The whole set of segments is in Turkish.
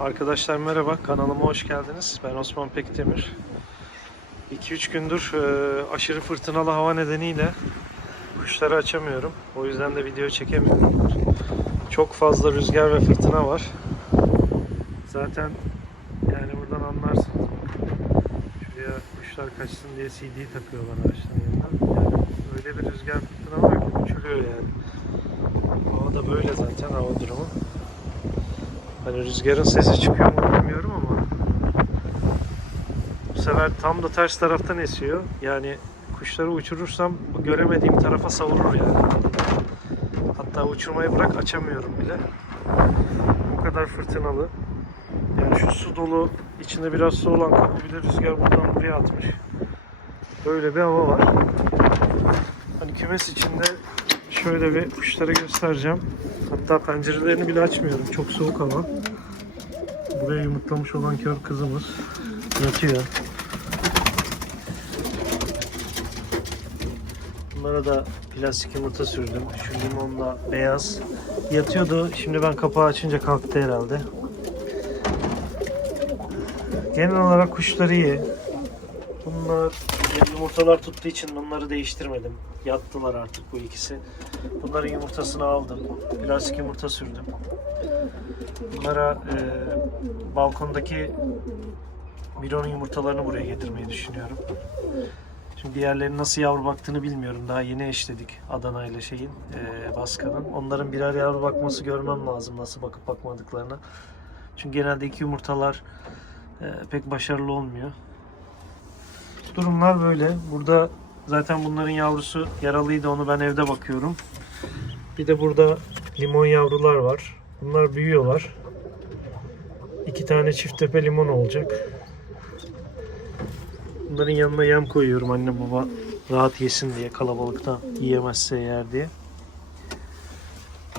Arkadaşlar merhaba, kanalıma hoş geldiniz. Ben Osman Pekdemir. 2-3 gündür e, aşırı fırtınalı hava nedeniyle kuşları açamıyorum. O yüzden de video çekemiyorum. Çok fazla rüzgar ve fırtına var. Zaten yani buradan anlarsın. Şuraya kuşlar kaçsın diye CD takıyorlar ağaçların yanına. Yani öyle bir rüzgar fırtına var ki uçuruyor yani. Hava da böyle zaten hava durumu. Hani rüzgarın sesi çıkıyor mu bilmiyorum ama bu sefer tam da ters taraftan esiyor. Yani kuşları uçurursam göremediğim tarafa savurur yani. Hatta uçurmayı bırak açamıyorum bile. Bu kadar fırtınalı. Yani şu su dolu içinde biraz su olan kapı bir de rüzgar buradan buraya atmış. Böyle bir hava var. Hani kümes içinde şöyle bir kuşları göstereceğim. Hatta pencerelerini bile açmıyorum. Çok soğuk hava. Buraya yumurtlamış olan kör kızımız yatıyor. Bunlara da plastik yumurta sürdüm. Şu limonla beyaz. Yatıyordu. Şimdi ben kapağı açınca kalktı herhalde. Genel olarak kuşları iyi. Bunlar yumurtalar tuttuğu için bunları değiştirmedim. Yattılar artık bu ikisi. Bunların yumurtasını aldım. Plastik yumurta sürdüm. Bunlara e, balkondaki Miro'nun yumurtalarını buraya getirmeyi düşünüyorum. Şimdi diğerlerinin nasıl yavru baktığını bilmiyorum. Daha yeni eşledik Adana ile şeyin, e, Baska'nın. Onların birer yavru bakması görmem lazım nasıl bakıp bakmadıklarını. Çünkü genelde iki yumurtalar e, pek başarılı olmuyor. Durumlar böyle. Burada zaten bunların yavrusu yaralıydı. Onu ben evde bakıyorum. Bir de burada limon yavrular var. Bunlar büyüyorlar. İki tane çift tepe limon olacak. Bunların yanına yem koyuyorum anne baba rahat yesin diye kalabalıkta yiyemezse yer diye.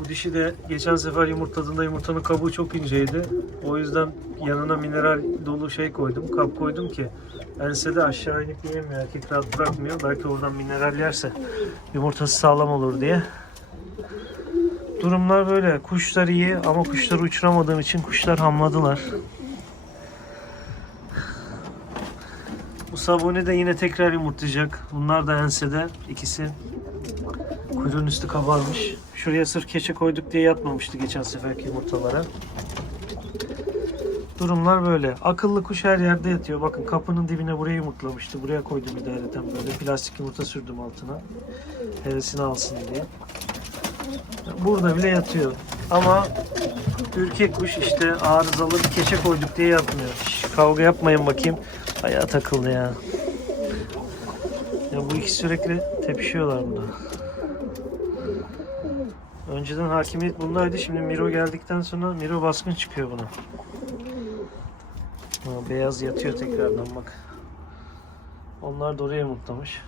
Bu dişi de geçen sefer yumurtladığında yumurtanın kabuğu çok inceydi. O yüzden yanına mineral dolu şey koydum, kap koydum ki ensede aşağı inip yiyemiyor, erkek rahat bırakmıyor. Belki oradan mineral yerse yumurtası sağlam olur diye. Durumlar böyle. Kuşlar iyi ama kuşları uçuramadığım için kuşlar hamladılar. Bu sabuni de yine tekrar yumurtlayacak. Bunlar da ensede ikisi. Kuyruğun üstü kabarmış. Şuraya sırf keçe koyduk diye yatmamıştı geçen seferki yumurtalara. Durumlar böyle. Akıllı kuş her yerde yatıyor. Bakın kapının dibine buraya yumurtlamıştı. Buraya koydum idareten böyle. Plastik yumurta sürdüm altına. Hevesini alsın diye. Burada bile yatıyor. Ama ürkek kuş işte arızalı bir keçe koyduk diye yatmıyor. Şş, kavga yapmayın bakayım. Ayağa takıldı ya. Ya bu ikisi sürekli tepişiyorlar burada. Önceden hakimiyet bundaydı. Şimdi Miro geldikten sonra Miro baskın çıkıyor buna. Ha, beyaz yatıyor tekrardan bak. Onlar da oraya yumurtlamış.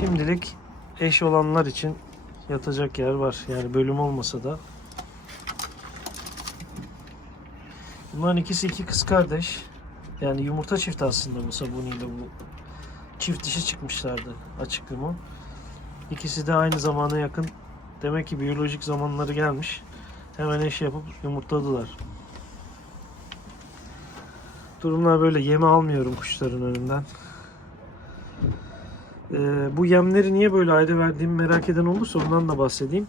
Şimdilik eş olanlar için yatacak yer var. Yani bölüm olmasa da. Bunların ikisi iki kız kardeş. Yani yumurta çifti aslında bu Sabuni ile bu. Çift dişi çıkmışlardı açık. İkisi de aynı zamana yakın. Demek ki biyolojik zamanları gelmiş. Hemen eş yapıp yumurtladılar. Durumlar böyle. Yeme almıyorum kuşların önünden. Ee, bu yemleri niye böyle ayda verdiğimi merak eden olursa ondan da bahsedeyim.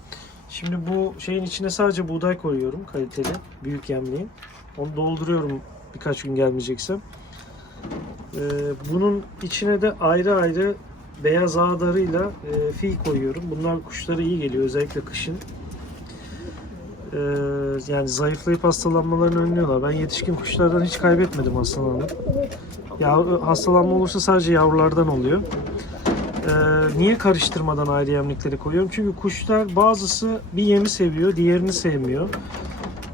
Şimdi bu şeyin içine sadece buğday koyuyorum kaliteli. Büyük yemliğin. Onu dolduruyorum birkaç gün gelmeyeceksem. Ee, bunun içine de ayrı ayrı beyaz ağdarıyla e, fi koyuyorum. Bunlar kuşlara iyi geliyor özellikle kışın. Ee, yani zayıflayıp hastalanmalarını önlüyorlar. Ben yetişkin kuşlardan hiç kaybetmedim hastalanıp. Ya hastalanma olursa sadece yavrulardan oluyor. Ee, niye karıştırmadan ayrı yemlikleri koyuyorum? Çünkü kuşlar bazısı bir yemi seviyor, diğerini sevmiyor.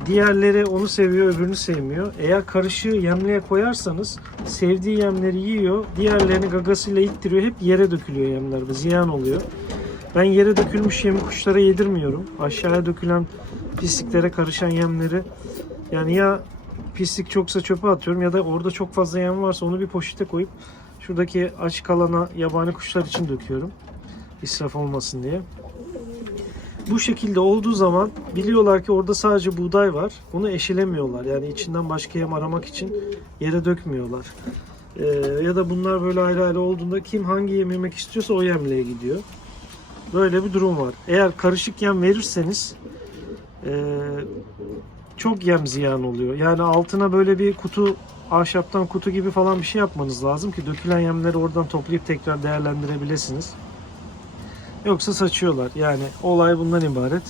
Diğerleri onu seviyor, öbürünü sevmiyor. Eğer karışığı yemliğe koyarsanız sevdiği yemleri yiyor, diğerlerini gagasıyla ittiriyor. Hep yere dökülüyor yemler ve ziyan oluyor. Ben yere dökülmüş yemi kuşlara yedirmiyorum. Aşağıya dökülen pisliklere karışan yemleri yani ya pislik çoksa çöpe atıyorum ya da orada çok fazla yem varsa onu bir poşete koyup şuradaki açık alana yabani kuşlar için döküyorum. İsraf olmasın diye. Bu şekilde olduğu zaman biliyorlar ki orada sadece buğday var. Bunu eşelemiyorlar. Yani içinden başka yem aramak için yere dökmüyorlar. Ee, ya da bunlar böyle ayrı ayrı olduğunda kim hangi yem yemek istiyorsa o yemliğe gidiyor. Böyle bir durum var. Eğer karışık yem verirseniz ee, çok yem ziyan oluyor. Yani altına böyle bir kutu ahşaptan kutu gibi falan bir şey yapmanız lazım ki dökülen yemleri oradan toplayıp tekrar değerlendirebilirsiniz. Yoksa saçıyorlar. Yani olay bundan ibaret.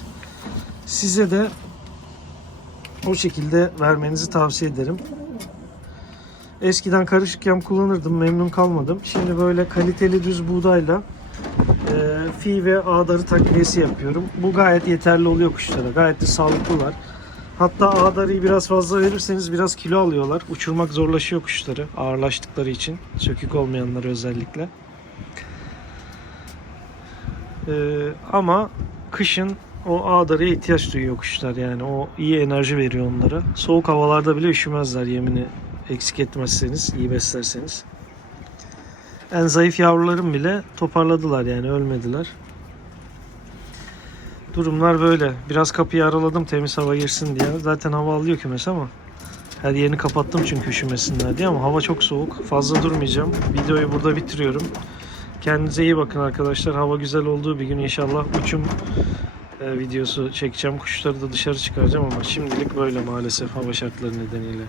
Size de o şekilde vermenizi tavsiye ederim. Eskiden karışık yem kullanırdım, memnun kalmadım. Şimdi böyle kaliteli düz buğdayla e, fi ve ağdarı takviyesi yapıyorum. Bu gayet yeterli oluyor kuşlara. Gayet de sağlıklılar. Hatta ağdarıyı biraz fazla verirseniz biraz kilo alıyorlar. Uçurmak zorlaşıyor kuşları ağırlaştıkları için. Sökük olmayanları özellikle. Ee, ama kışın o ağdarıya ihtiyaç duyuyor kuşlar yani o iyi enerji veriyor onlara. Soğuk havalarda bile üşümezler yemini eksik etmezseniz, iyi beslerseniz. En zayıf yavrularım bile toparladılar yani ölmediler. Durumlar böyle. Biraz kapıyı araladım temiz hava girsin diye. Zaten hava alıyor kümes ama her yerini kapattım çünkü üşümesinler diye ama hava çok soğuk. Fazla durmayacağım. Videoyu burada bitiriyorum. Kendinize iyi bakın arkadaşlar. Hava güzel olduğu bir gün inşallah uçum e, videosu çekeceğim. Kuşları da dışarı çıkaracağım ama şimdilik böyle maalesef hava şartları nedeniyle.